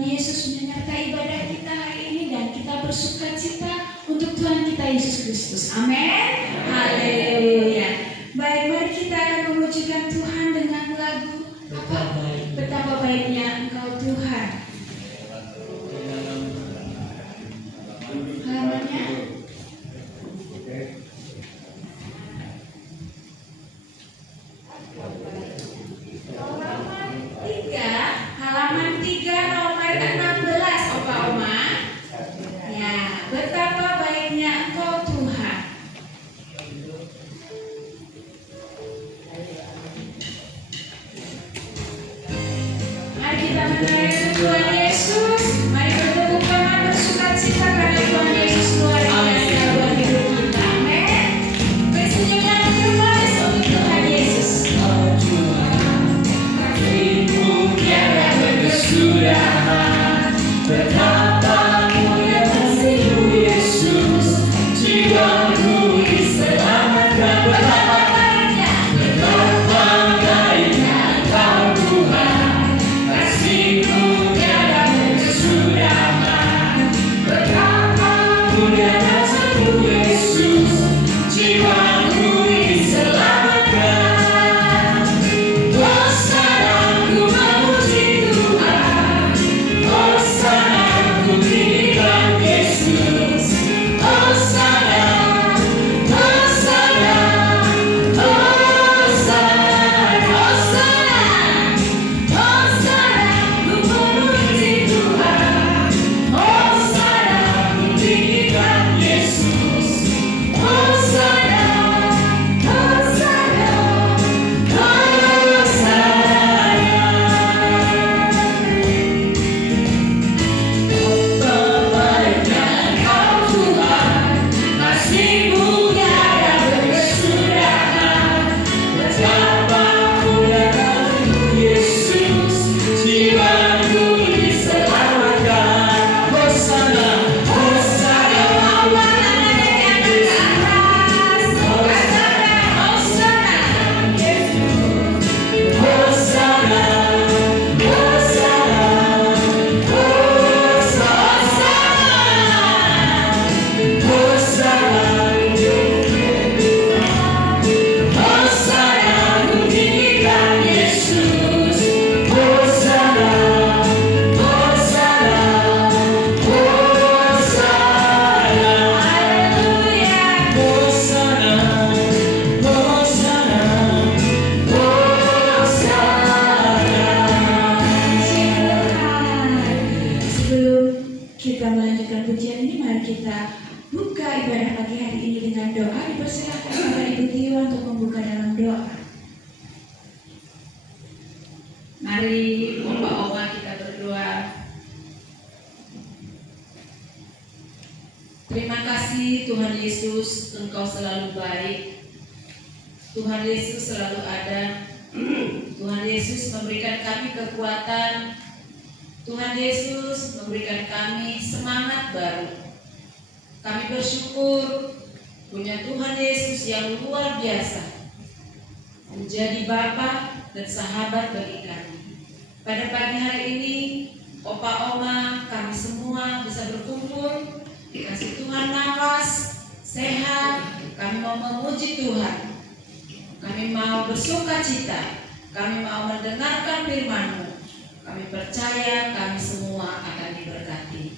Yesus menyertai ibadah kita hari ini dan kita bersuka cita untuk Tuhan kita Yesus Kristus. Amin. Haleluya. Baik, mari kita akan memujikan Tuhan dengan lagu Betapa baiknya Engkau Tuhan. Halamannya halaman 3 nomor 16, Opa Oma. Ya, betapa baiknya Engkau Tuhan. Mari kita menaikkan Tuhan Yesus. Mari bertepuk tangan bersuka cita karena Tuhan Yesus luar biasa dalam hidup kita. Amin. Bersenyumlah terbaik untuk Tuhan Yesus. Sudah betapa mulia kasih-Mu Yesus, jiwaku diselamatkan. Betapa baiknya Engkau Tuhan, kasih-Mu tiada berkesudahan. Betapa mulia kasih-Mu Yesus, jiwaku diselamatkan. Mari Oma kita berdoa. Terima kasih Tuhan Yesus, Engkau selalu baik. Tuhan Yesus selalu ada. Tuhan Yesus memberikan kami kekuatan. Tuhan Yesus memberikan kami semangat baru. Kami bersyukur punya Tuhan Yesus yang luar biasa, menjadi Bapa dan sahabat bagi kami. Pada pagi hari ini, Opa Oma, kami semua bisa berkumpul, dikasih Tuhan nafas, sehat. Kami mau memuji Tuhan. Kami mau bersuka cita. Kami mau mendengarkan firman-Mu. Kami percaya kami semua akan diberkati.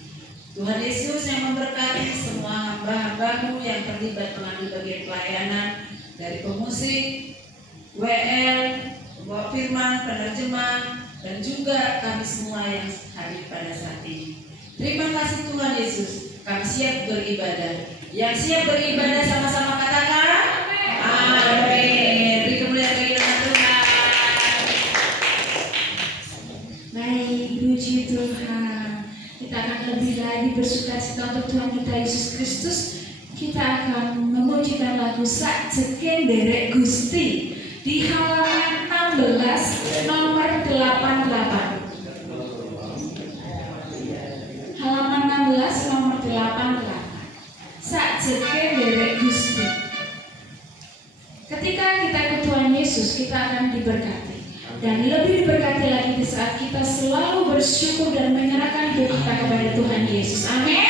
Tuhan Yesus yang memberkati semua hamba-hamba-Mu yang terlibat mengambil bagian pelayanan, dari pemusik, WL, pembawa firman, penerjemah, dan juga kami semua yang hadir pada saat ini. Terima kasih Tuhan Yesus. Kami siap beribadah. Yang siap beribadah sama-sama katakan amin. Beri kemuliaan bagi nama Tuhan. Baik, puji Tuhan. Kita akan lebih lagi bersuka cita untuk Tuhan kita Yesus Kristus. Kita akan memujikan lagu Sak Jeken Derek Gusti di halaman 16 nomor 88. Halaman 16 nomor 88. Sak Jeken Derek Gusti. Ketika kita ikut Tuhan Yesus, kita akan diberkati. Dan lebih diberkati lagi di saat kita selalu bersyukur dan menyerahkan ibu kita kepada Tuhan Yesus. Amin.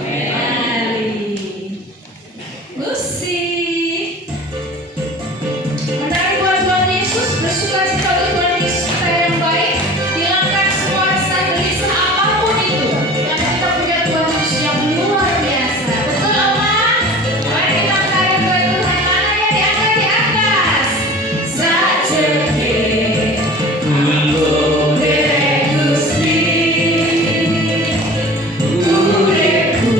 Mari. Musik. Menarik buat Tuhan Yesus, bersuka cita untuk Tuhan Yesus kita yang baik. Hilangkan semua rasa gelisah apapun itu. Yang kita punya Tuhan Yesus yang luar biasa. Betul Oma? Mari kita angkat Tuhan Tuhan. Mana yang diangkat di atas? Sajake Kulo Derek Gusti Uripku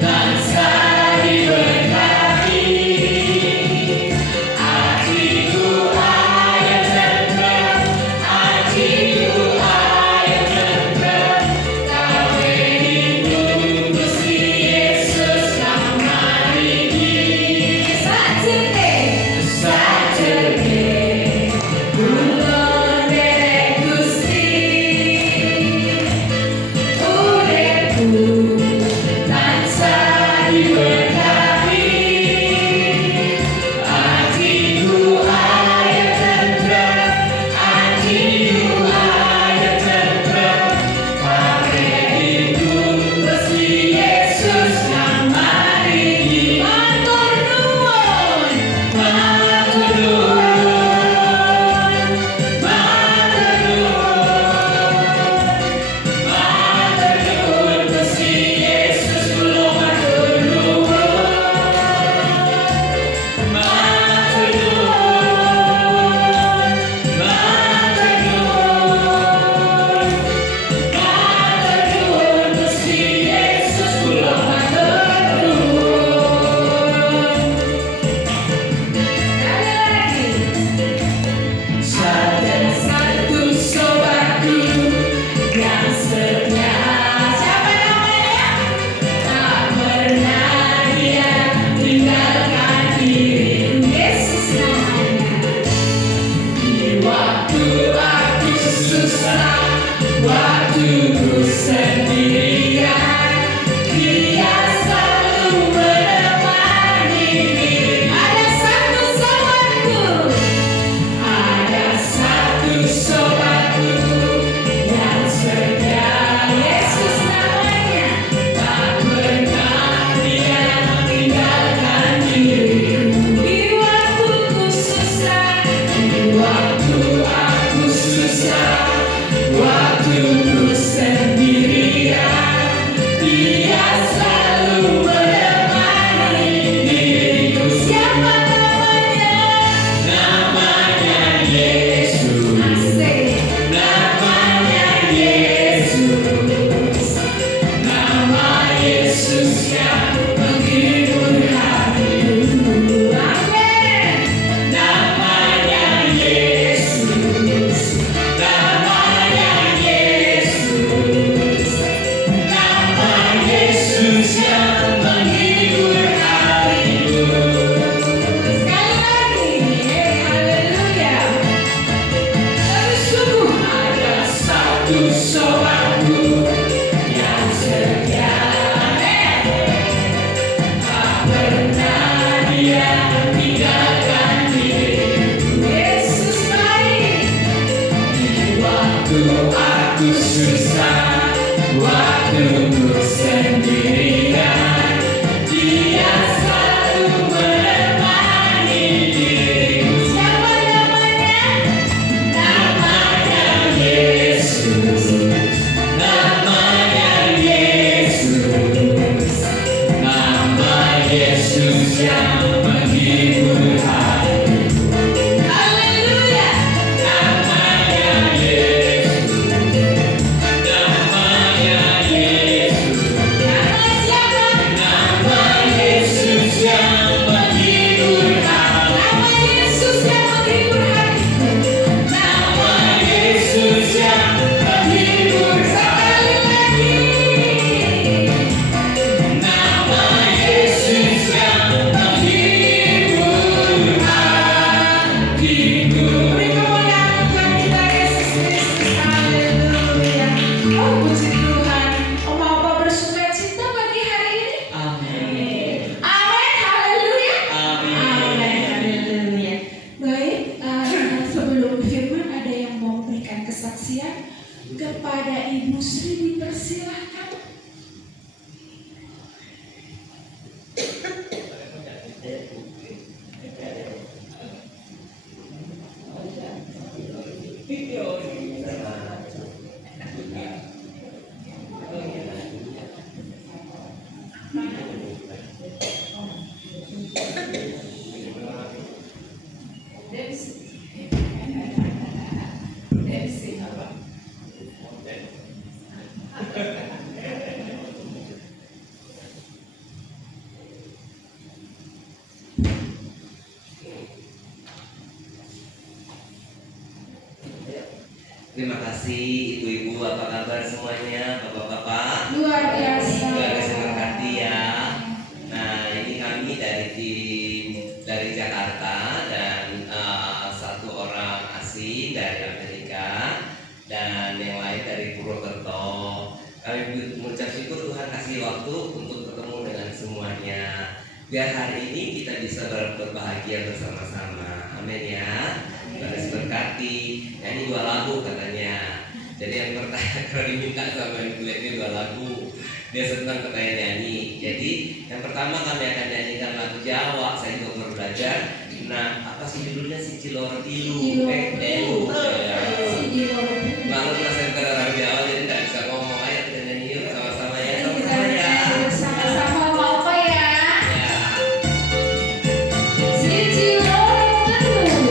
tansah diberkati Atiku ayat tentrem Atiku ayat tentrem Kawe hidup Gusti Yesus kang maringi Sajake. Sajake Kulo derek Gusti Uripku tansah diberkati Atiku ayat tentrem Atiku ayat tentrem Kawe hidup Gusti Yesus kang maringi Matur nuwun. Matur nuwun, matur nuwun, Gusti Yesus kula matur nuwun, matur nuwun, Gusti Yesus kula matur nuwun. Sekali lagi. Ada satu sobatku yang setia, Siapa namanya? tak pernah dia tinggalkan diriku. Yesus namanya. Di waktu aku susah, waktu ku sendirian, Dia selalu menemani diriku. Ada satu sobatku. Ada satu sobatku yang setia, Yesus namanya. tak pernah dia tinggalkan diriku. Di waktuku susah. Di waktu aku susah, waktu ku sendirian, Dia selalu menemani diriku. Siapa namanya? Namanya Yesus. Asik. Namanya Yesus, nama Yesus yang menghibur hatiku. Amin. Namanya Yesus, namanya Yesus, nama Yesus yang menghibur hatiku. Sekali lagi. Haleluya. Tapi sungguh Ada satu sobatku yang setia, tak pernah dia tinggalkan diriku. Yesus baik. Di waktu aku susah, waktu ku sendirian, Dia selalu menemani diriku. Siapa namanya? Namanya Yesus, namanya Yesus, nama Yesus yang menghibur hatiku. Haleluya. Namanya Yesus, namanya Yesus. kasih ibu-ibu, apa kabar semuanya, bapak-bapak? Luar biasa. Luar biasa berkati ya. Nah, ini kami dari tim dari Jakarta dan satu orang asing dari Amerika dan yang lain dari Purwokerto. Kami mengucap syukur Tuhan kasih waktu untuk ketemu dengan semuanya. Biar hari ini kita bisa berbahagia bersama-sama. Amin ya. Tuhan berkati. Nyanyi 2 lagu katanya. Jadi yang pertama kalau diminta sama yang kuliah ini 2 lagu. Dia senang katanya nyanyi. Jadi yang pertama kami akan nyanyikan lagu Jawa. Saya juga baru belajar. Nah, apa sih judulnya? Si Cilor Tilu. Lalu saya bukan orang Jawa jadi tidak bisa ngomong. Ayo kita nyanyi yuk sama-sama ya. Sama-sama ya. Sama-sama mau apa ya? Ya. Si Cilor Tilu.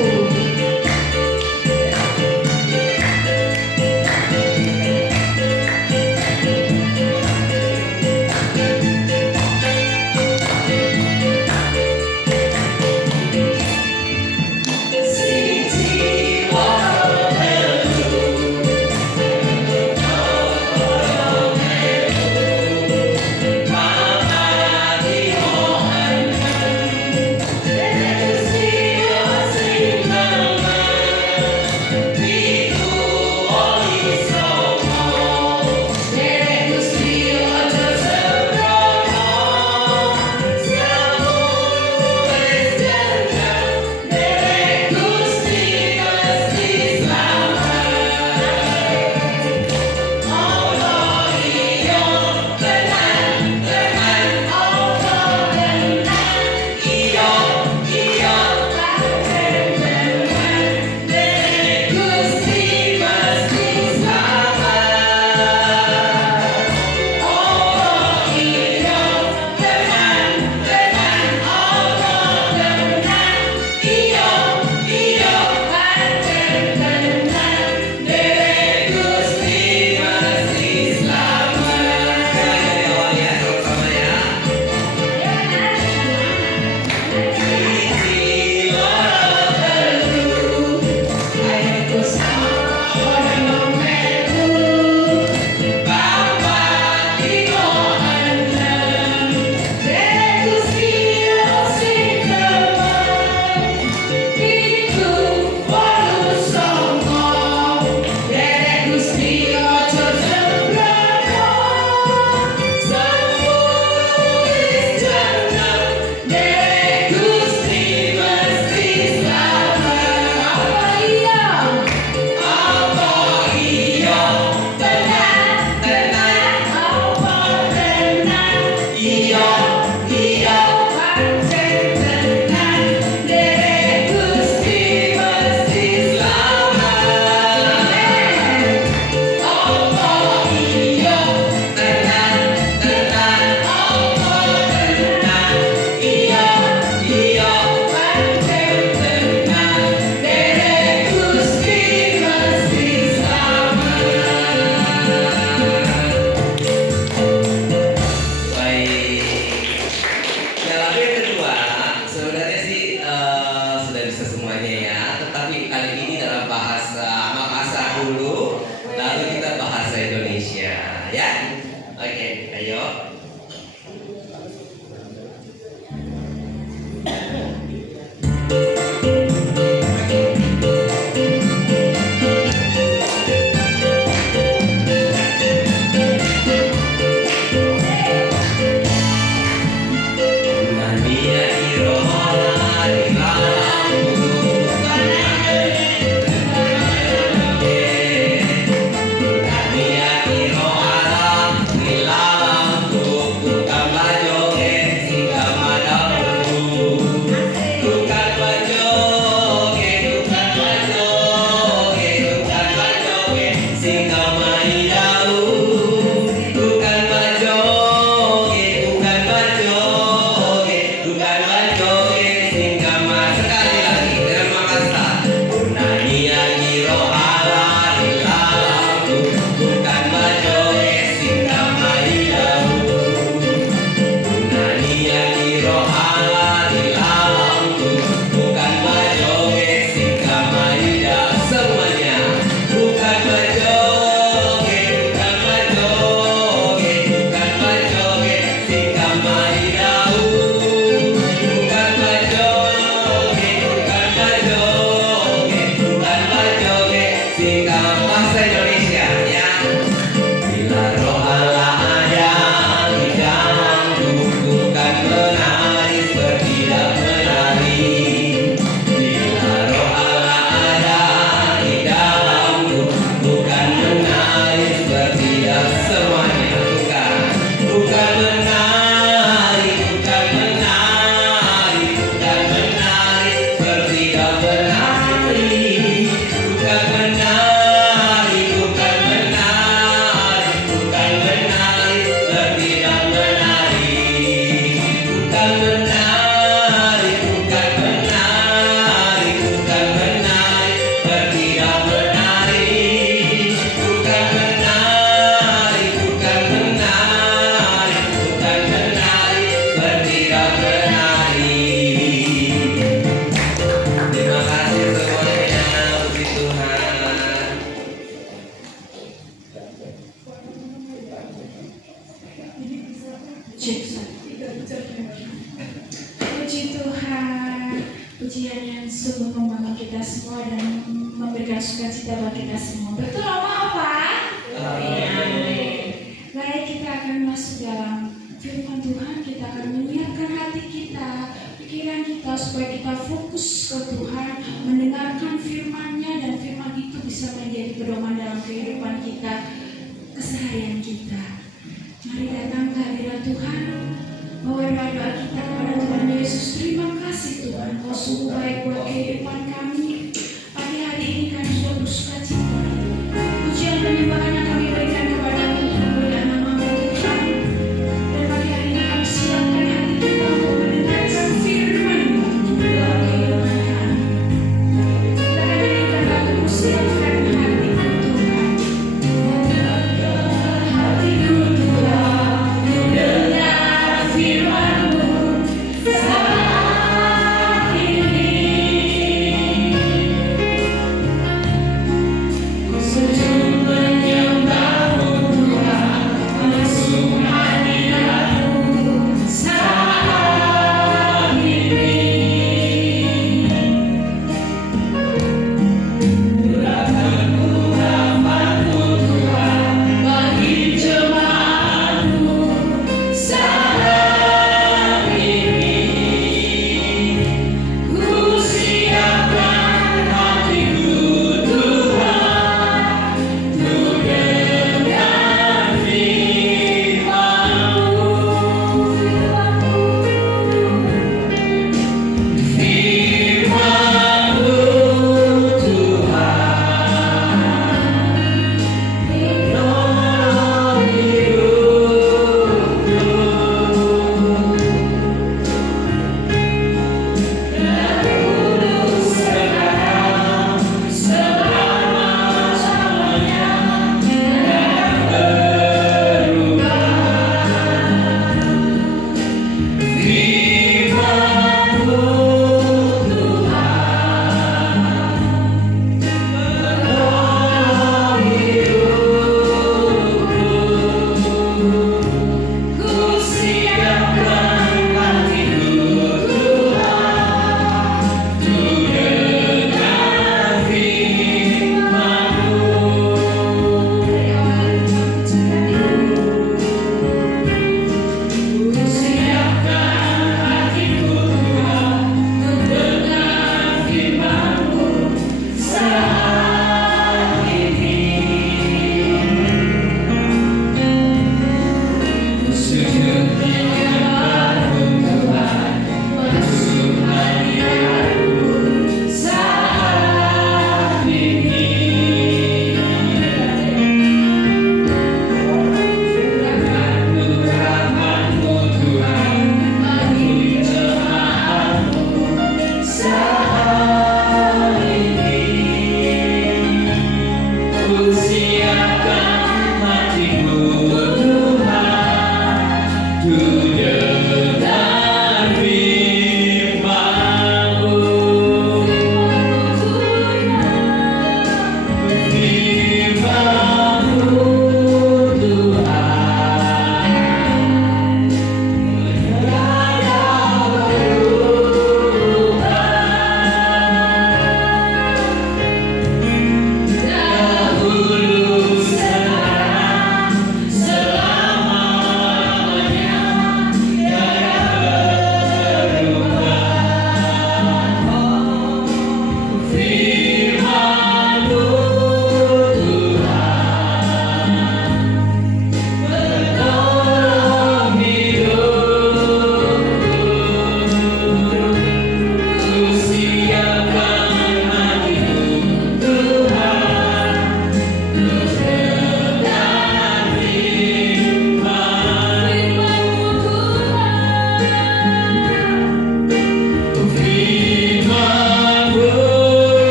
Iro ala Cek satu. Puji Tuhan, pujian yang sungguh membangun kita semua dan memberikan sukacita bagi kita semua. Betul apa? Baik, kita akan masuk dalam firman Tuhan. Kita akan menyiapkan hati kita, pikiran kita supaya kita fokus ke Tuhan, mendengarkan firman-Nya dan firman itu bisa menjadi pedoman dalam kehidupan kita, keseharian kita. Mari datang ke hadirat Tuhan, bawa doa kita kepada Tuhan Yesus. Terima kasih Tuhan, Kau sungguh baik buat kehidupan kami. Pagi hari ini kami sudah bersukacita. Pujian penyembahan yang kami berikan kepada-Mu untuk memuliakan nama-Mu Tuhan. Dan pagi hari ini kami siapkan hati kita untuk mendengarkan firman-Mu dalam kehidupan kami. Kita akan nyanyikan lagu siapkan hatiku Tuhan. Hatiku Tuhan, mendengar firman-Mu saat ini.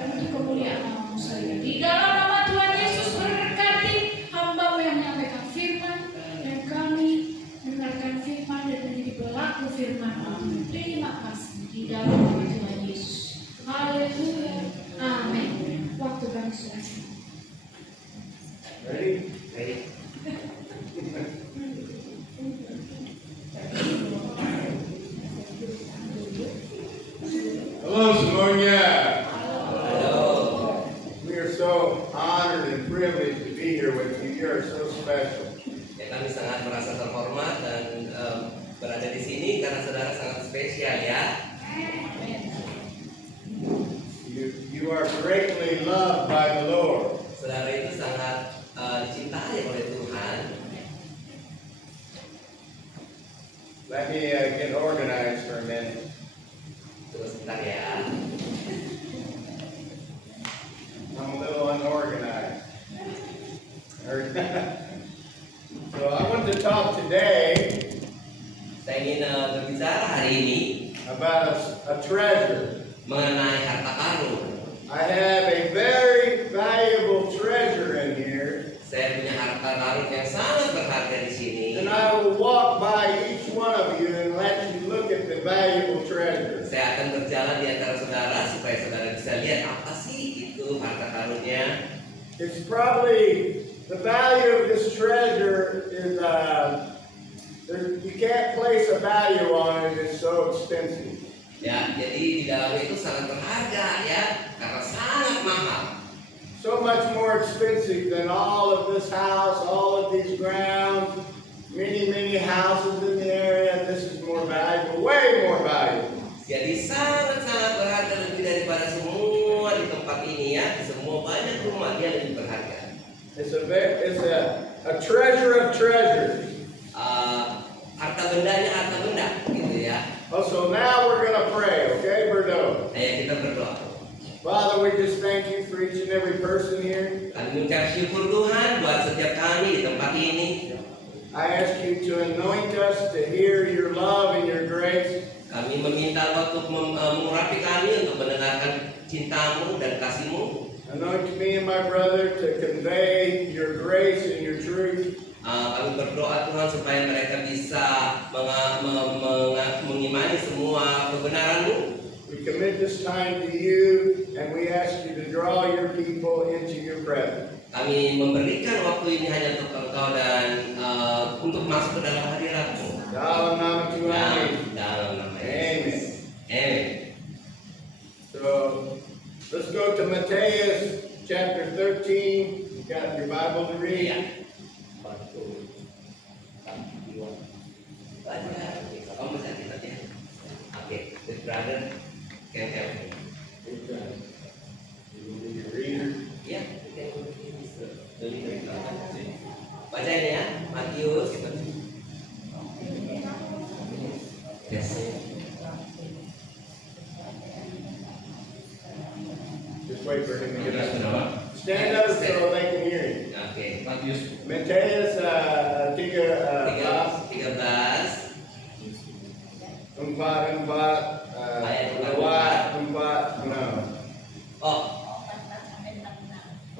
dan untuk kemuliaan nama-Mu saja. Di dalam nama Tuhan Yesus berkati hamba-Mu yang menyampaikan firman dan kami mendengarkan firman dan menjadi pelaku firman-Mu. Terima kasih di dalam nama Tuhan Yesus. Haleluya. Amin. Waktu kami sudah. Ready? Ready? Hello, semuanya. Halo. We are so honored and privileged to be here with you. You are so special. Ya, kami sangat merasa terhormat dan berada di sini karena saudara sangat spesial ya. You are greatly loved by the Lord. Saudara itu sangat dicintai oleh Tuhan. Let me get organized for a minute. Tunggu sebentar ya. I'm a little unorganized. So I want to talk today Saya ingin berbicara hari ini about a treasure. mengenai harta karun. I have a very valuable treasure in here, Saya punya harta karun yang sangat berharga di sini. and I will walk by each one of you and let you look at the valuable treasure. Saya akan berjalan di antara saudara supaya saudara bisa lihat apa sih itu harta karunnya. It's probably the value of this treasure is you can't place a value on it. It's so expensive. Ya, jadi di dalamnya itu sangat berharga ya, karena sangat mahal. So much more expensive than all of this house, all of these grounds, many houses in the area. This is more valuable, way more valuable. Jadi sangat-sangat berharga lebih daripada semua di tempat ini ya, di semua banyak rumah dia lebih berharga. It's a treasure of treasures. Harta benda gitu ya. Oh, so now we're going to pray, okay, Berdo? Ayo kita berdoa. Father, we just thank you for each and every person here. Kami mengucap syukur Tuhan buat setiap kami di tempat ini. I ask you to anoint us to hear your love and your grace. Kami meminta untuk mengurapi kami untuk mendengarkan cintamu dan kasihmu. Anoint me and my brother to convey your grace and your truth. Kami berdoa Tuhan supaya mereka bisa mengimani semua kebenaran-Mu. We commit this time to you and we ask you to draw your people into your presence. Kami memberikan waktu ini hanya untuk Engkau dan untuk masuk ke dalam hadirat-Mu. Dalam nama Tuhan. Dalam nama Amen. Yesus. Amen. So let's go to Matthew chapter 13. You got your Bible to read? Iya. Kamu bisa lihat ya. Oke, this brother can help me. You will be your reader. Ya, baca ini ya, Matius. Yes. Just wait for him to get Matius up. berapa? Stand up so they can hear you. Oke. Matius Matthew 13. 13 Empat, Ayat empat, no. Oh,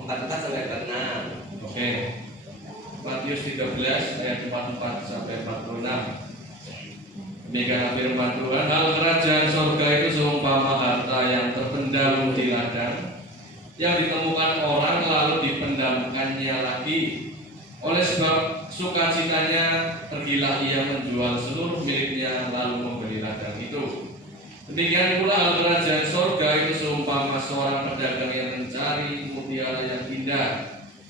44 sampai 46. Oke. Matius 13 ayat 44 sampai 46. Demikian firman Tuhan, hal kerajaan surga itu seumpama harta yang terpendam di ladang, yang ditemukan orang lalu dipendamkannya lagi. Oleh sebab sukacitanya, pergilah ia menjual seluruh miliknya lalu membeli ladang itu. Demikian pula hal kerajaan surga itu seumpama seorang pedagang yang mencari mutiara yang indah.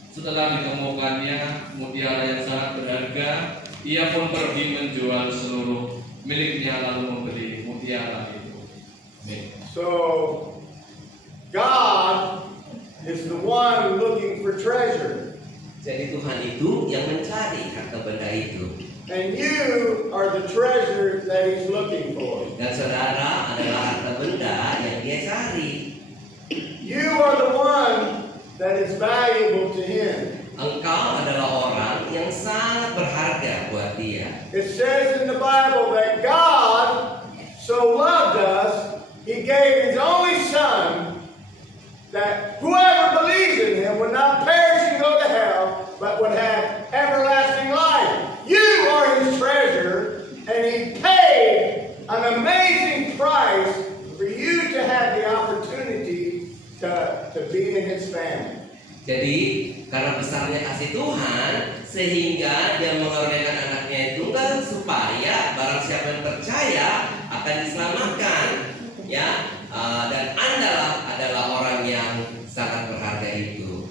Setelah ditemukannya mutiara yang sangat berharga, ia pun pergi menjual seluruh miliknya lalu membeli mutiara itu. Amin. So, God is the one looking for treasure. Jadi Tuhan itu yang mencari harta benda itu. And you are the treasure that He's looking for. Dan saudara adalah harta benda yang Dia cari. You are the one that is valuable to Him. Engkau adalah orang yang sangat berharga buat Dia. It says in the Bible that God so loved us, He gave His only Son, that whoever believes in him would not perish and go to hell, but would have everlasting life. You are his treasure, and he paid an amazing price for you to have the opportunity to be in his family. Jadi karena besarnya kasih Tuhan sehingga dia mengorbankan anaknya yang tunggal supaya barang siapa yang percaya akan diselamatkan, ya. Dan Anda adalah orang yang sangat berharga itu.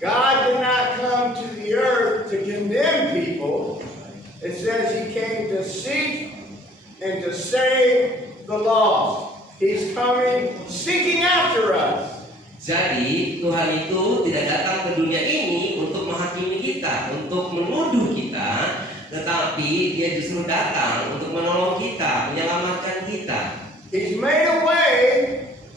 God did not come to the earth to condemn people. It says he came to seek and to save the lost. He's coming seeking after us. Jadi Tuhan itu tidak datang ke dunia ini untuk menghakimi kita, untuk menuduh kita, tetapi dia justru datang untuk menolong kita, menyelamatkan kita. He's made a way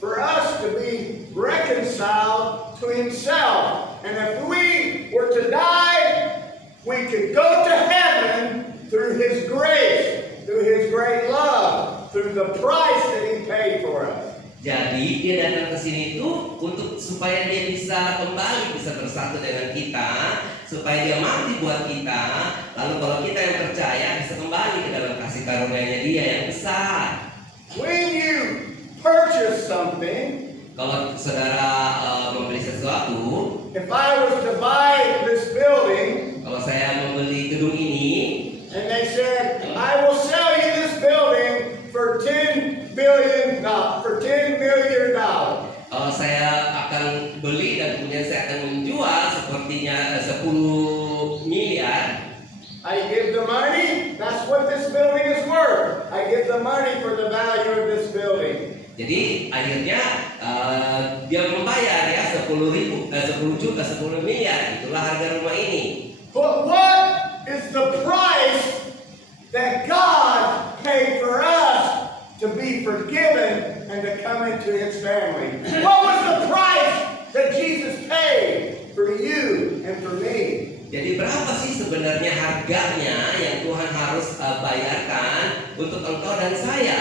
for us to be reconciled to himself. And if we were to die, we could go to heaven through his grace, through his great love, through the price that he paid for us. Jadi dia datang ke sini itu untuk supaya dia bisa kembali, bisa bersatu dengan kita, supaya dia mati buat kita. Lalu kalau kita yang percaya bisa kembali ke dalam kasih karunia-Nya dia yang besar. When you purchase something, Kalau saudara membeli sesuatu, if I was to buy this building kalau saya membeli gedung ini, and they said, I will sell you this building for $10 million. saya akan beli dan kemudian saya akan menjual sepertinya 10 miliar. I give the money, that's what this building is worth. I give the money for the value of this building. Jadi akhirnya dia membayar ya 10 juta, 10 miliar, itulah harga rumah ini. But what is the price that God paid for us to be forgiven and to come into his family? What was the price that Jesus paid for you and for me? Jadi berapa sih sebenarnya harganya yang Tuhan harus bayarkan untuk engkau dan saya?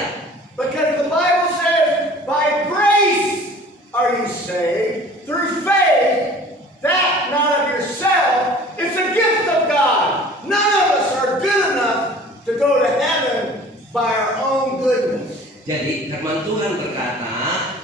Because the Bible says, by grace are you saved through faith, that not of yourself, it's a gift of God. None of us are good enough to go to heaven by our own goodness. Jadi firman Tuhan berkata,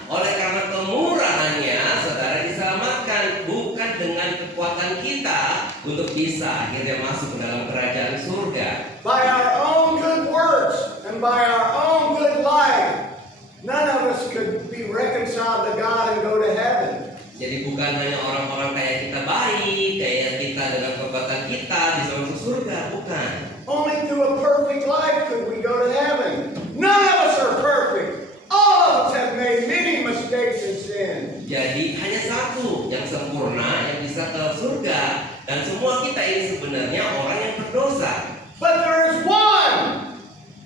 oleh karena kemurahannya saudara diselamatkan, bukan dengan kekuatan kita untuk bisa akhirnya masuk ke dalam kerajaan surga. By our own good works and by our own good life, none of us could be reconciled to God and go to heaven. Jadi bukan hanya orang-orang kayak kita baik, kayak kita dengan kekuatan kita bisa masuk surga, bukan. Only through a perfect life could we go to heaven. None of us are perfect. All of us have made many mistakes and sin. Jadi hanya satu yang sempurna yang bisa ke surga, dan semua kita ini sebenarnya orang yang berdosa. But there is one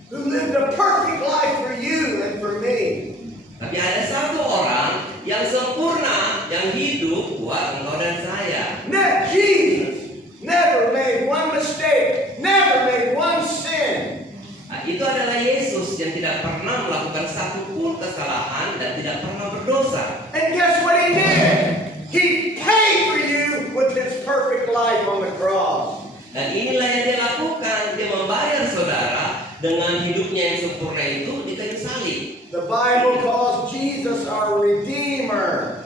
who lived a perfect life for you and for me. Tapi ada satu orang yang sempurna yang hidup buat engkau dan saya. That Jesus never made one mistake, never made one sin. Nah, itu adalah Yesus yang tidak pernah melakukan satu pun kesalahan dan tidak pernah berdosa. And guess what he did? He paid for you with his perfect life on the cross. Dan inilah yang dia lakukan, dia membayar saudara dengan hidupnya yang sempurna itu di kayu salib. The Bible calls Jesus our Redeemer.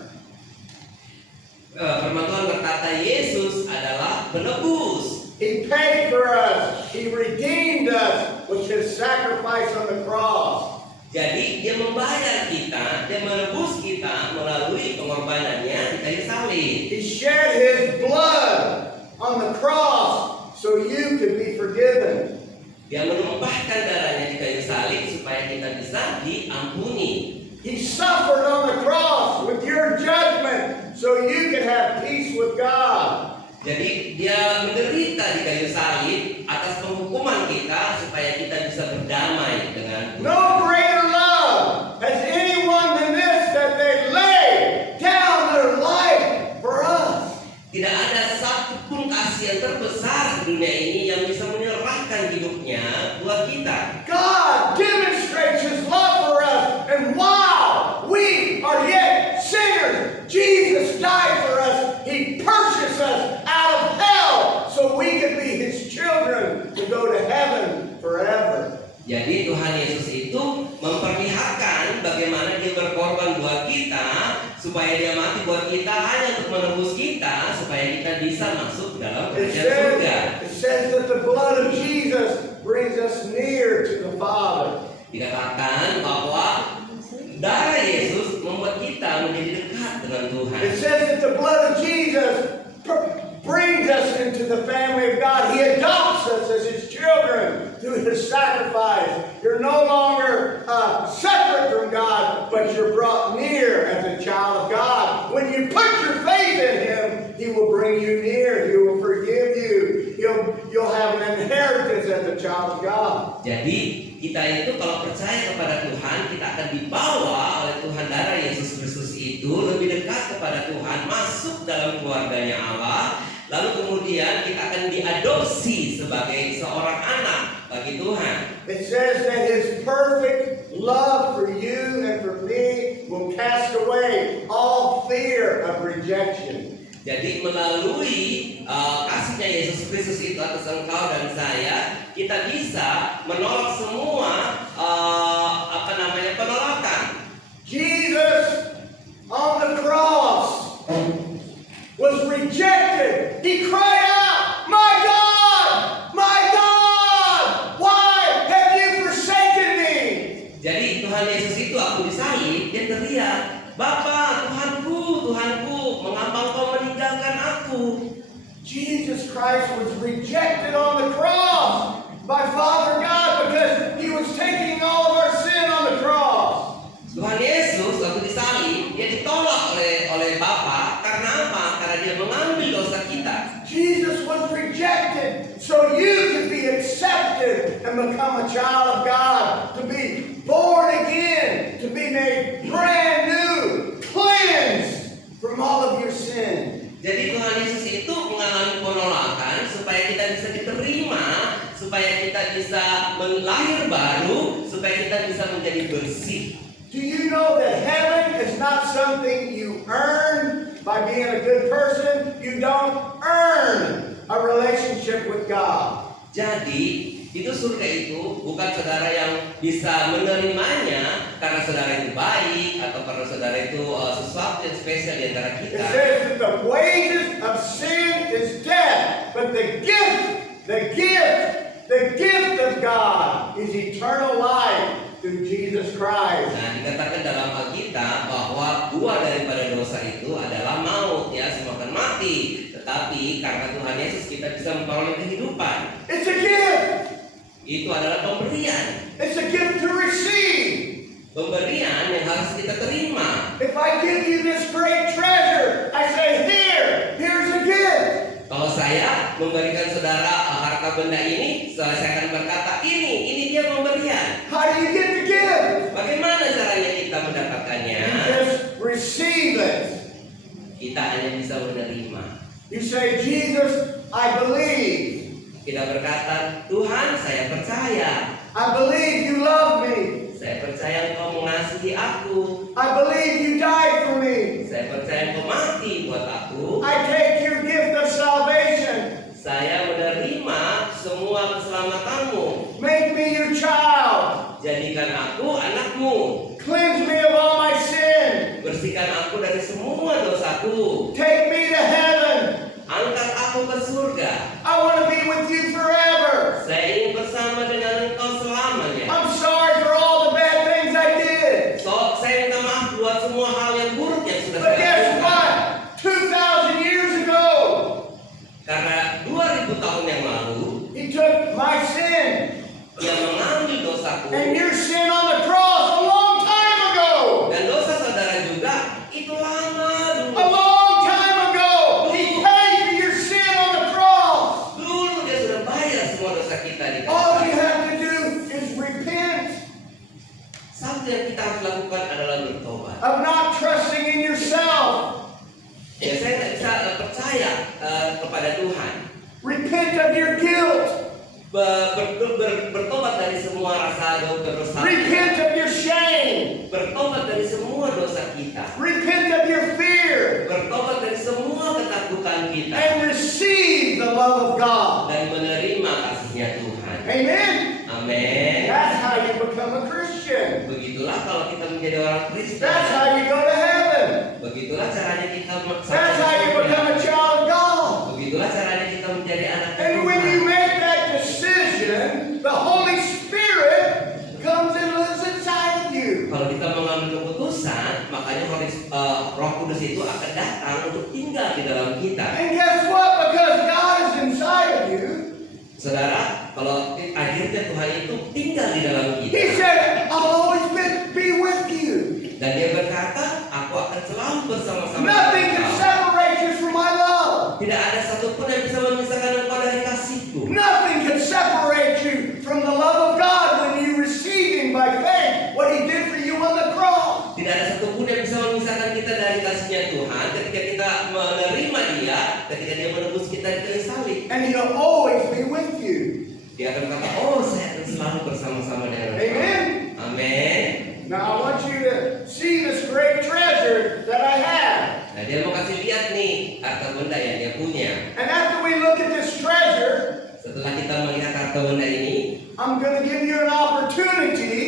Firman Tuhan berkata Yesus adalah penebus. He paid for us. He redeemed us with his sacrifice on the cross. Jadi dia membayar kita, dia menebus kita melalui pengorbanannya di kayu salib. He shed his blood on the cross so you could be forgiven. Dia menumpahkan darahnya di kayu salib supaya kita bisa diampuni. He suffered on the cross with your judgment so you could have peace with God. Jadi dia menderita di kayu salib atas penghukuman kita supaya kita bisa berdamai dengan Tuhan. No greater love has anyone than this, that they lay down their life for us. Tidak ada satupun kasih yang terbesar di dunia ini yang bisa menyerahkan hidupnya buat kita. God demonstrates his love for us, and while we are yet sinners, Jesus Jesus died for us. He purchased us out of hell so we could be His children to go to heaven forever. Jadi Tuhan Yesus itu memperlihatkan bagaimana Dia berkorban buat kita, supaya Dia mati buat kita hanya untuk menebus kita, supaya kita bisa masuk dalam kerajaan surga. It says that the blood of Jesus brings us near to the Father. Dikatakan bahwa darah Yesus membuat kita menjadi dekat dengan Tuhan. It says that the blood of Jesus brings us into the family of God. He adopts us as His children through His sacrifice. You're no longer separate from God, but you're brought near as a child of God. When you put your faith in Him, He will bring you near. He will forgive you. You'll have an inheritance as a child of God. Jadi kita itu kalau percaya kepada Tuhan, kita akan dibawa oleh Tuhan, darah Yesus Kristus itu lebih dekat kepada Tuhan, masuk dalam keluarganya Allah. Lalu kemudian kita akan diadopsi sebagai seorang anak bagi Tuhan. It says that His perfect love for you and for me will cast away all fear of rejection. Jadi melalui kasihnya Yesus Kristus itu atas engkau dan saya, kita bisa menolak semua penolakan. Jesus on the cross was rejected. He cried out, my God, why have you forsaken me?" Jadi Tuhan Yesus itu aku disalib, dia teriak, "Bapa, Tuhanku, mengapa engkau meninggalkan aku?" Jesus Christ was rejected on the cross by Father God because He was taking all of our sin on the cross. Tuhan Yesus waktu disalib, dia ditolak oleh Bapa. Karena apa? Karena dia mengambil dosa kita. Jesus was rejected so you could be accepted and become a child of God, to be born again, to be made brand new, cleansed from all of your sin. Jadi Tuhan Yesus itu mengalami penolakan supaya kita bisa diterima, supaya kita bisa lahir baru, supaya kita bisa menjadi bersih. Do you know that heaven is not something you earn by being a good person? You don't earn a relationship with God. Jadi itu surga itu bukan saudara yang bisa menerimanya karena saudara itu baik atau karena saudara itu sesuatu yang spesial di antara It kita. says that the wages of sin is death, but the gift of God is eternal life through Jesus Christ. Nah, dikatakan dalam Alkitab bahwa buah daripada dosa itu adalah maut, ya, semua akan mati. Tetapi karena Tuhan Yesus kita bisa memperoleh kehidupan. It's a gift. Itu adalah pemberian. It's a gift to receive. Pemberian yang harus kita terima. If I give you this great treasure, I say, here's a gift. Kalau saya memberikan saudara harta benda ini, saya akan berkata, ini dia pemberian. How do you get the gift? Bagaimana caranya kita mendapatkannya? You just receive it. Kita hanya bisa menerima. You say, Jesus, I believe. Kita berkata, Tuhan, saya percaya. I believe you love me. Saya percaya Engkau mengasihi aku. I believe you died for me. Saya percaya Engkau mati buat aku. I take your gift of salvation. Saya menerima semua keselamatanmu. Make me your child. Jadikan aku anakmu. Cleanse me of all my sin. Bersihkan aku dari semua dosaku. Take me to heaven. Angkat aku ke surga. I want to be with you forever. Saya ingin bersama dengan Engkau selamanya. I'm sorry for all the bad things I did. So, saya minta maaf buat semua hal yang buruk yang sudah But saya guess lakukan. what? 2,000 years ago, Karena 2000 tahun yang lalu, He took my sin Dia mengambil dosaku. and your sin on the cross a long time ago. Dan dosa saudara juga itu lama dulu. A long time ago, He paid for your sin on the cross. Dulu dia sudah bayar semua dosa kita di All kayu. you have to do is repent Satu yang kita harus lakukan adalah bertobat. of not trusting in yourself. Ya, saya tidak bisa percaya kepada Tuhan. Repent of your guilt. Bertobat dari semua rasa dosa. Repent of your shame. Bertobat dari semua dosa kita. Repent of your fear. Bertobat love of God. dan menerima kasihnya Tuhan. Amen. Amin. That's how you become a Christian. Begitulah kalau kita menjadi orang Kristen. That's how you go to heaven. Begitulah caranya kita That's how you become a child of God. Begitulah caranya kita menjadi anak And when you Tuhan. make that decision, the Holy Spirit comes and lives inside of you. Kalau kita mengambil keputusan, makanya Roh Kudus itu akan datang untuk tinggal di dalam kita. And guess what? Because God is inside of you, Saudara, kalau akhirnya Tuhan itu tinggal di dalam He kita, said, I'll always be with you. dan Dia berkata, aku akan selalu bersama-sama Nothing dengan can engkau. separate you from my love. Tidak ada satupun yang bisa memisahkan engkau dari kasihku. Nothing can separate you from the love of God when you receive Him by faith, what He did for you on the cross. Tidak ada satupun yang bisa memisahkan kita dari kasihnya Tuhan ketika kita menerima Dia, ketika Dia menebus kita di kayu salib. And He'll always be with you. Dia akan berkata, oh saya akan selalu bersama-sama dengan engkau. Amen. Amin. Now I want you to see this great treasure that I have. Nah, Dia mau kasih lihat nih harta benda yang Dia punya. And after we look at this treasure, Setelah kita melihat harta benda ini, I'm going to give you an opportunity.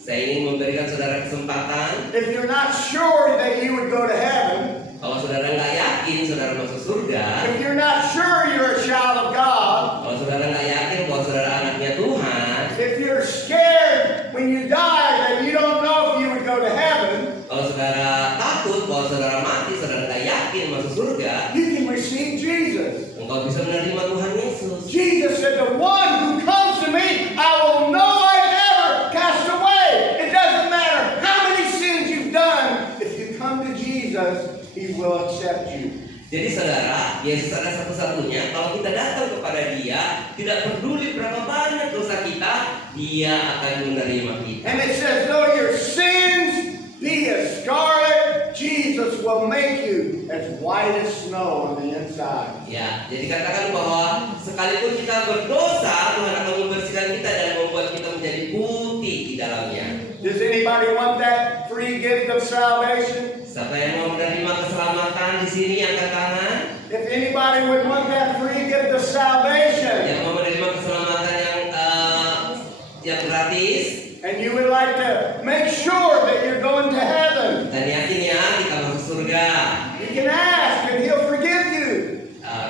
saya ingin memberikan saudara kesempatan. If you're not sure that you would go to heaven, Kalau saudara nggak yakin saudara masuk surga, if you're not sure you're a child of God, kalau saudara nggak yakin bahwa saudara anaknya Tuhan, if you're scared when you die that you don't know if you would go to heaven, kalau saudara takut bahwa saudara mati, saudara nggak yakin masuk surga, you can receive Jesus. engkau bisa menerima Tuhan Yesus. Jesus said, the one who comes to me, I will no life ever cast away. It doesn't matter how many sins you've done. If you come to Jesus, He will accept you. Jadi saudara, Yesus adalah satu-satunya. Kalau kita datang kepada Dia, tidak peduli berapa banyak dosa kita, Dia akan menerima kita. And it says, though your sins be as scarlet, Jesus will make you as white as snow on the inside. Ya, jadi katakan bahwa sekalipun kita berdosa, Tuhan akan membersihkan kita dan membuat kita menjadi putih di dalamnya. Does anybody want that free gift of salvation? Siapa yang mau menerima keselamatan di sini angkat tangan? If anybody would want that free gift of salvation, Yang mau menerima keselamatan yang gratis and you would like to make sure that you're going to heaven, dan yakin ya kita masuk surga. you can ask and He'll forgive you.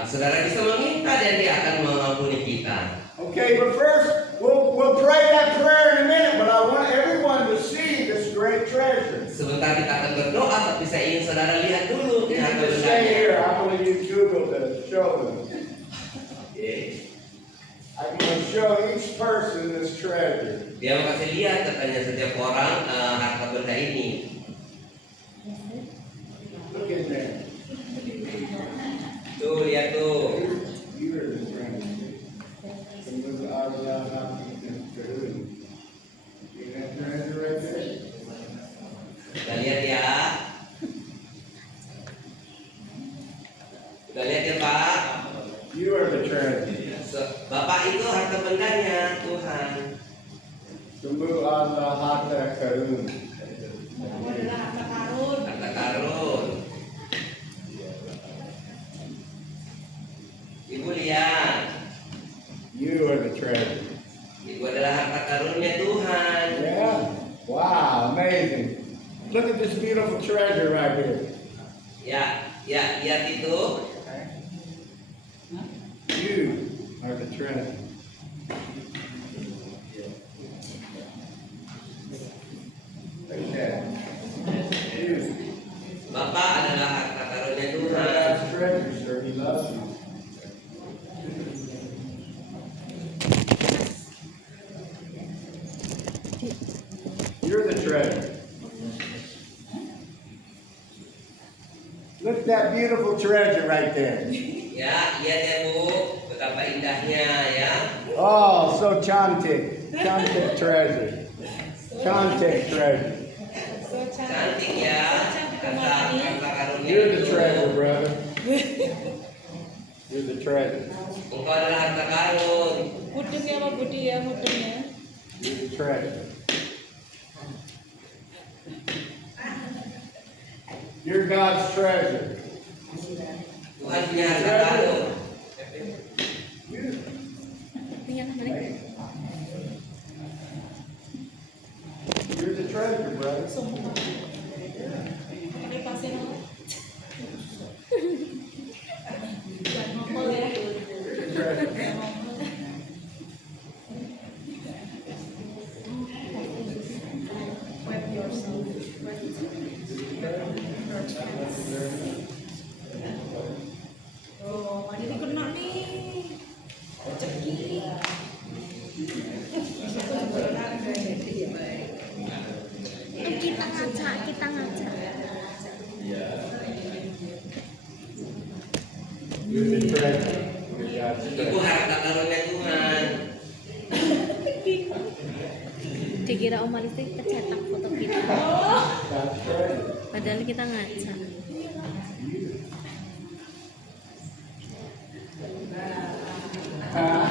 Saudara bisa meminta dan Dia akan mengampuni kita. Okay, but first, we'll pray that prayer in a minute, but I want everyone to see this great treasure. Sebentar kita akan berdoa, tapi saya ingin saudara lihat dulu You harta can just stay bendanya. here. I believe you Google to show them. Oke. I'm going to show each person this treasure. Dia mau kasih lihat katanya setiap orang harta benda ini. Look in there. Tuh lihat tuh. You are the treasure. See that treasure right there? Udah lihat ya. Udah lihat ya Pak. You are the treasure. Bapak itu harta bendanya Tuhan. Sumbu Allah harta karun. Harta karun. Ibu lihat. You are the treasure. Ibu adalah harta karunnya Tuhan. Yeah? Wow, amazing. Look at this beautiful treasure right here. Ya, lihat itu. You are the treasure. Like that. You. Bapak adalah harta karunnya You are Tuhan. God's treasure, sir. He loves you. You're the treasure. Look at that beautiful treasure right there. Ya, lihat ya Bu, betapa indahnya ya. Oh, so chantik. Chantik treasure. Chantik treasure. Cantik ya, harta karunnya You're the itu. treasure, brother. You're the treasure. Engkau adalah harta karun. Mudungnya apa Budi ya mudungnya? You're the treasure. You're God's treasure. Tuhan punya harta karun. You're the treasure. You're God's Ibu treasure. harta karunia Tuhan. Dikira Om Alis itu kecetak foto kita, God's treasure. padahal kita ngaca.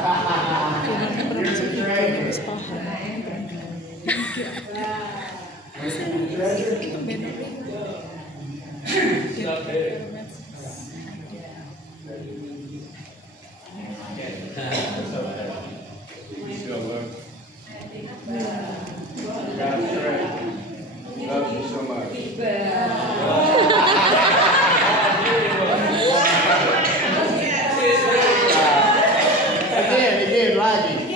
You're the treasure. Terus pohon. You're the treasure. We still love God's treasure. Loves you so much. Again, lagging.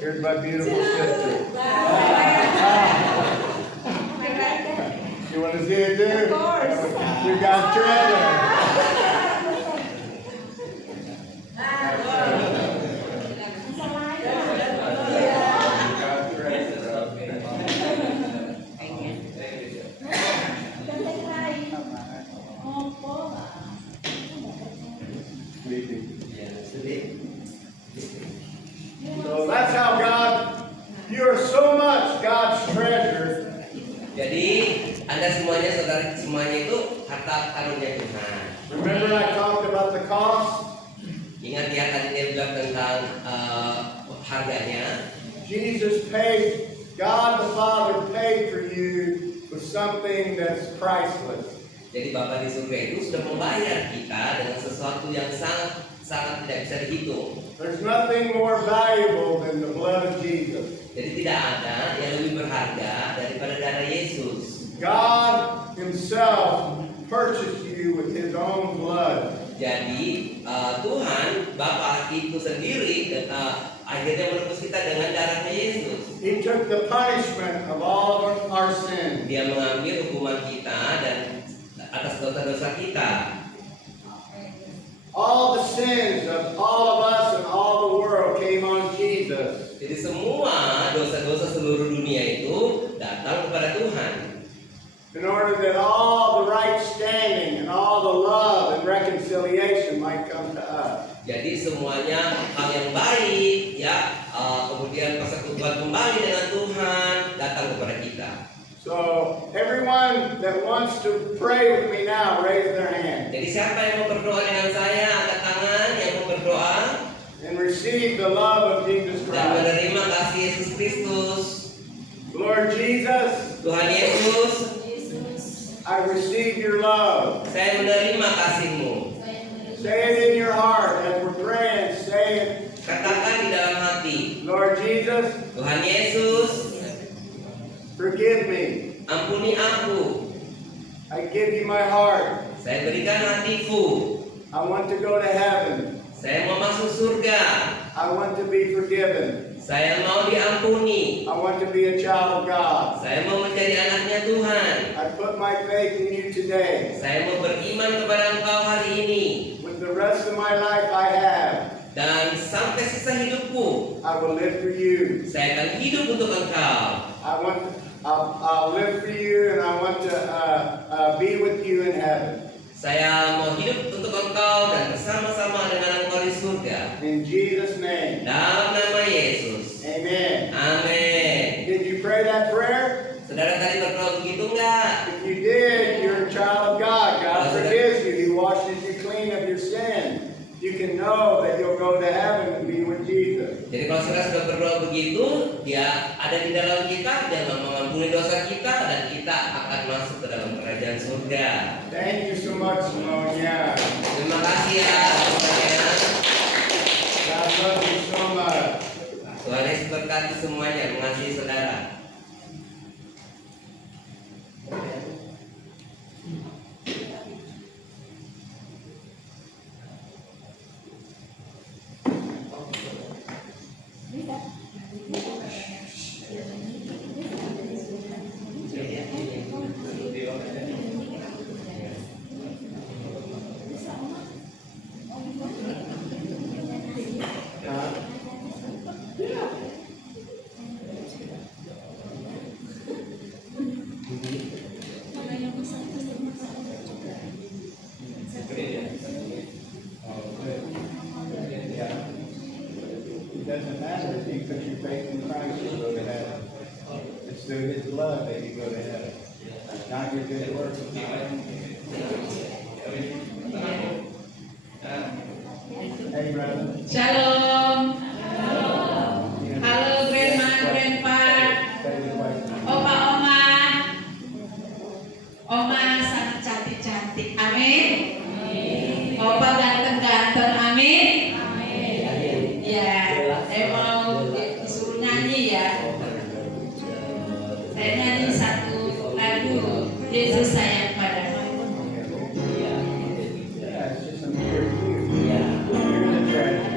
Here's my beautiful sister. You want to see it too? Of course. You got treasure. God's So that's how God, you are so much God's treasure. Jadi Anda semuanya, saudara semuanya itu harta karunia Tuhan. Remember I talked about the cost? Ingat ya tadi dia bilang tentang harganya. Jesus paid, God the Father paid for you with something that's priceless. Jadi Bapa di surga itu sudah membayar kita dengan sesuatu yang sangat tidak bisa dihitung. There's nothing more valuable than the blood of Jesus. Jadi tidak ada yang lebih berharga daripada darah Yesus. God Himself purchased you with His own blood. Jadi Tuhan Bapa itu sendiri akhirnya menebus kita dengan darahnya Yesus. He took the punishment of all of our sins. Dia mengambil hukuman kita dan atas dosa-dosa kita. All the sins of all of us and all the world came on Jesus. Jadi semua dosa-dosa seluruh dunia itu datang kepada Tuhan. In order that all the right standing and all the love and reconciliation might come to us. Jadi semuanya hal yang baik ya, kemudian persekutuan kembali dengan Tuhan datang kepada kita. So everyone that wants to pray with me now, raise their hand Jadi siapa yang mau berdoa dengan saya, angkat tangan yang mau berdoa and receive the love of Jesus dan Christ. menerima kasih Yesus Kristus. Lord Jesus, Tuhan Yesus, I receive your love. saya menerima kasih-Mu. Say it in your heart as we're praying. Say it. Katakan di dalam hati, Lord Jesus, Tuhan Yesus, forgive me. ampuni aku. I give you my heart. Saya berikan hatiku. I want to go to heaven. Saya mau masuk surga. I want to be forgiven. Saya mau diampuni. I want to be a child of God. Saya mau menjadi anaknya Tuhan. I put my faith in you today. Saya mau beriman kepada Engkau hari ini. With the rest of my life I have, Dan sampai sisa hidupku, I will live for you. saya akan hidup untuk Engkau. I'll live for you, and I want to be with you in heaven. Saya mau hidup untuk Engkau dan bersama-sama dengan Engkau di surga. In Jesus' name, Dalam nama Yesus. amen. Amin. Did you pray that prayer? Saudara tadi berdoa begitu enggak? If you did, you're a child of God. God forgives you. He washes you clean of your sin. You can know that you'll go to heaven and be with Jesus. Jadi kalau saudara sudah berdoa begitu, dia ada di dalam kita, dia mengampuni dosa kita, dan kita akan masuk ke dalam kerajaan surga. Thank you so much, Simonia. Terima kasih ya semuanya. God loves you so much. Tuhan Yesus berkati semuanya, mengasihi saudara. It's through his blood that you go to heaven. Not your good works. Hey, brother. Shalom. Halo Grandma, Grandpa, Opa, Oma. Oma sangat cantik-cantik. Amin. Opa ganteng-ganteng. Amin. Ya, saya mau disuruh nyanyi ya. Saya nyanyi satu lagu Yesus sayang padamu. Yeah, it's just a mere you. You're the treasure.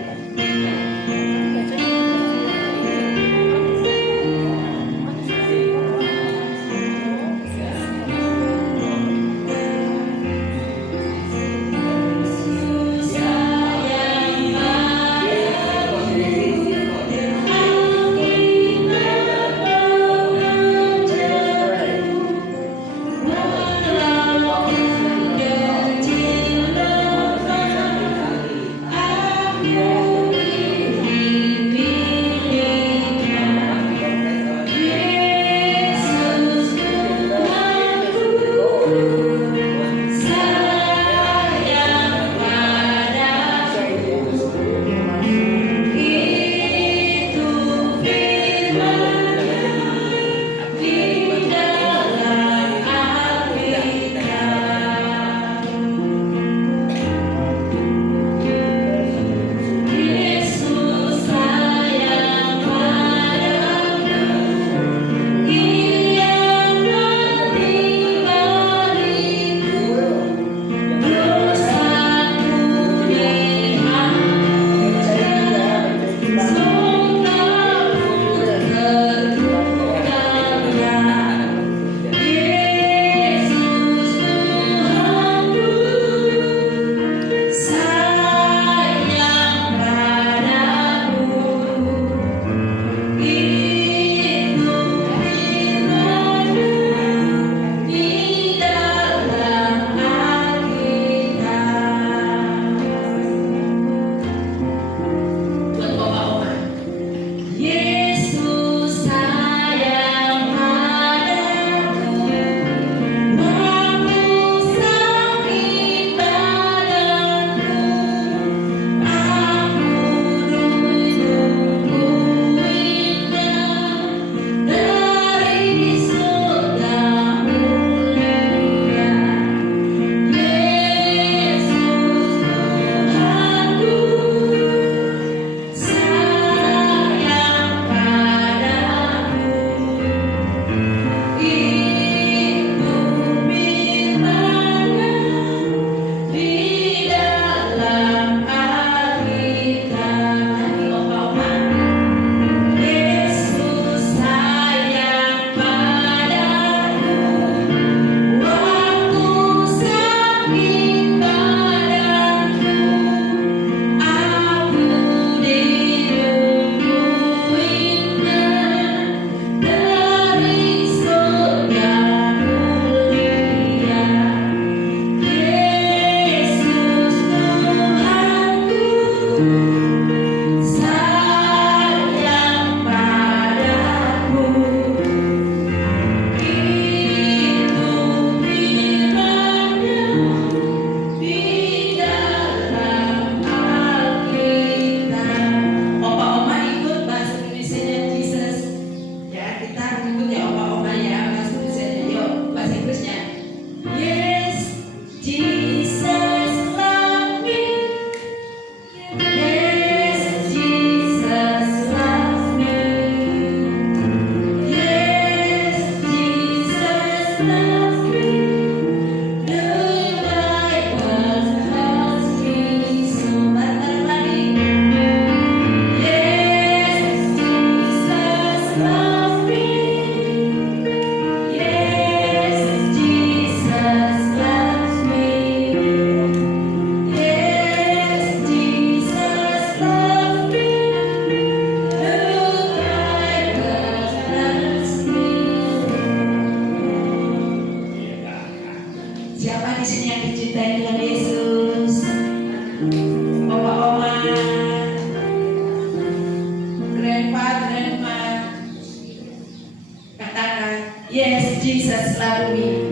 Katakan katakan, Yes, Jesus love me.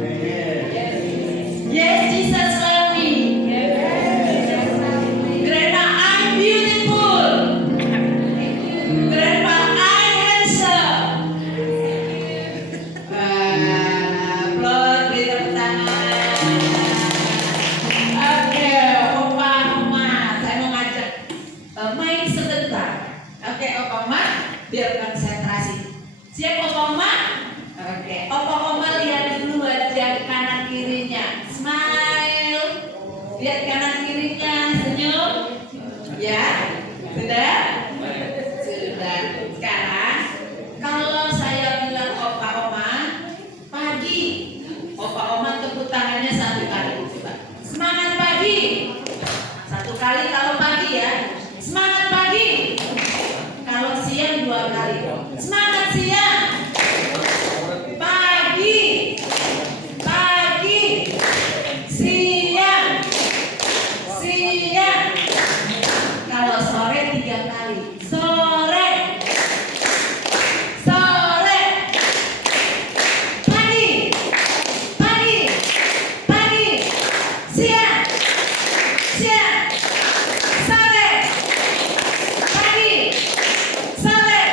Yes, Jesus love me. Grandma, I'm beautiful. Grandpa, I'm handsome. Applause, beri tepuk tangan. Oke, Opa, Oma, saya mau ngajak main sebentar. Oke, Opa, Oma, biar konsentrasi. Siap, Opa, Oma? Oke, Opa, Oma lihat dulu wajah kanan kirinya. Smile. Lihat kanan kirinya, senyum. Ya, sudah? Sudah. Sekarang, kalau saya bilang Opa, Oma, pagi. Opa, Oma tepuk tangannya 1 kali. Coba. Semangat pagi. 1 kali kalau pagi ya. Semangat pagi. Kalau siang 2 kali. Semangat siang. Pagi. Pagi. Siang. Siang. Kalau sore 3 kali. Sore. Sore. Pagi. Pagi. Pagi. Siang. Siang. Sore. Pagi. Sore.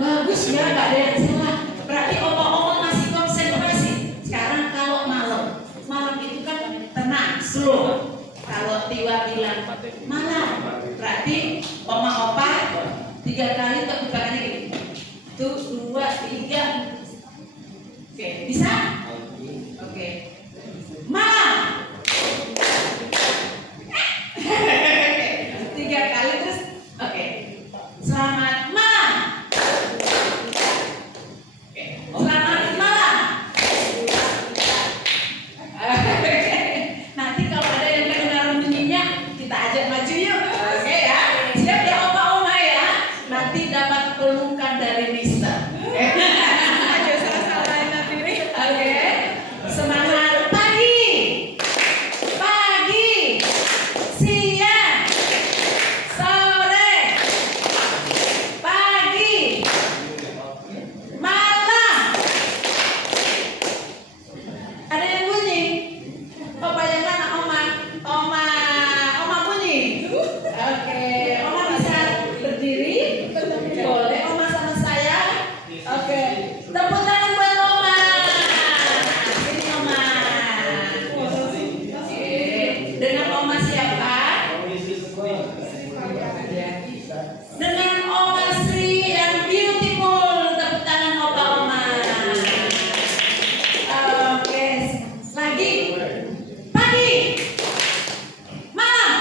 Bagus ya, nggak ada yang salah. Berarti Opa-Oma masih konsentrasi. Sekarang kalau malam, malam itu kan tenang, slow. Kalau Tiwa bilang malam, berarti Oma-Opa 3 kali tepuk tangannya gini. 1, 2, 3. Oke, bisa? Oke. Malam. 3 kali terus. Oke. Selamat malam. Oke. Selamat malam. Nanti kalau ada yang kedengaran bunyinya, kita ajak maju yuk. Oke ya. Siap ya Opa Oma ya. Nanti dapat pelukan dari Mister. Oke. Semangat pagi. Pagi. Siang. Sore. Pagi. Malam. Ada yang bunyi? Opa yang mana Oma? Oma bunyi. Oke, Oma bisa berdiri? Boleh Oma sama saya? Oke, tepuk tangan buat Oma. Sini Oma. Oke, dengan Oma siapa? Dengan Oma Sri yang beautiful. Tepuk tangan Opa Oma. Oke, lagi. Pagi. Malam.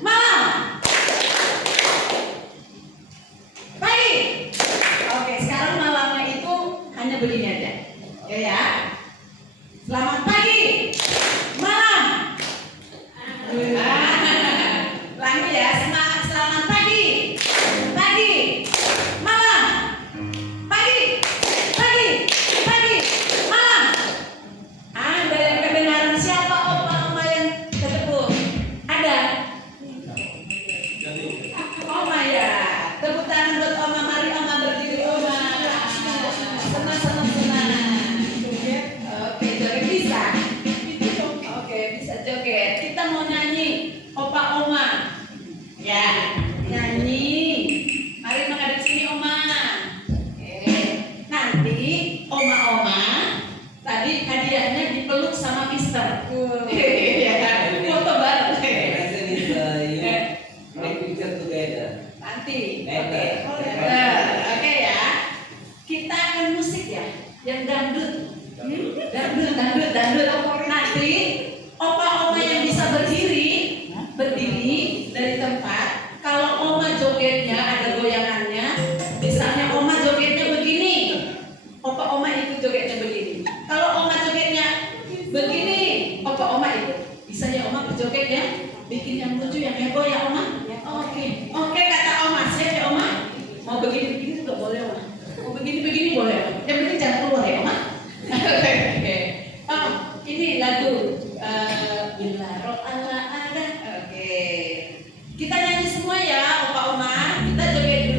Malam. Pagi. Oke, sekarang malamnya itu hanya begini aja. Ya. Selamat pagi. Malam. Lagi ya, selamat pagi. Pagi. Malam. Pagi. Pagi. Pagi. Malam. Ada yang kedengaran siapa Oma yang ketepuk? Ada? Oma ya. Tepuk tangan buat Oma. Mari Oma berdiri Oma. Senang. Oke, joget bisa? Oke, bisa joget. Kita mau nyanyi Opa Oma. Ya, nyanyi. Mari menghadap sini Oma. Oke. Nanti Oma tadi hadiahnya dipeluk sama Mister. Ya, foto bareng. Nanti. Oke ya. Kita akan musik ya, yang dangdut. Dangdut. Nanti Opa-Oma yang bisa berdiri dari tempat. Kalau Oma jogetnya ada goyangannya, misalnya Oma jogetnya begini, Opa-Oma ikut jogetnya begini. Kalau Oma jogetnya begini, Opa-Oma ikut. Bisa ya Oma berjoget ya, bikin yang lucu, yang heboh ya Oma. Oke kata Oma, siap ya Oma. Mau begini juga boleh Oma. Mau begini boleh Oma. Yang penting jangan keluar ya Oma. Oke. Oh, ini lagu Bila Roh Allah Ada. Oke. Kita nyanyi semua ya Opa Oma. Kita joget dulu.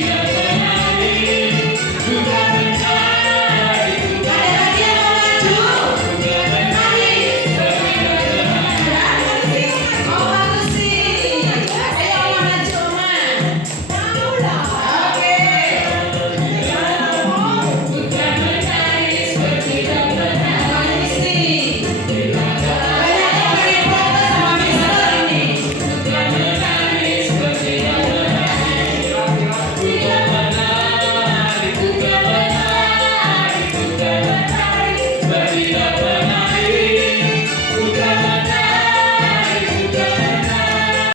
kasih